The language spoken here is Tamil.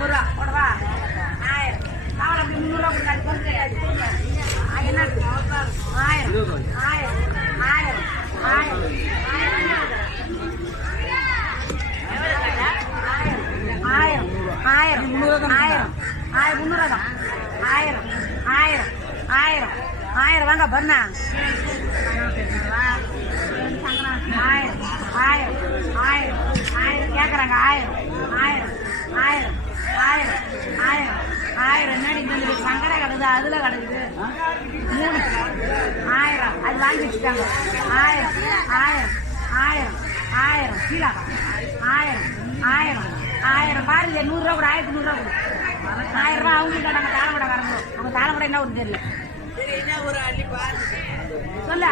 ரூபா போடவா 1000 அவளை அப்படி 300 ரூபா கொடுக்காது என்ன 1000 வாங்க பண்ணா 1000 கேட்கறாங்க 1000 என்னடி சங்கடை கிடக்குது அதுல கிடக்குது 1000 அது வாங்கி வச்சுட்டாங்க 1000 கீழே 1000 பாரு 100 ரூபா கூட 1100 ரூபா கொடு 1000 ரூபா அவங்க கேட்டாங்க தாளமடை வரணும் அவங்க தாளமடை என்ன ஒரு தெரியல சொல்ல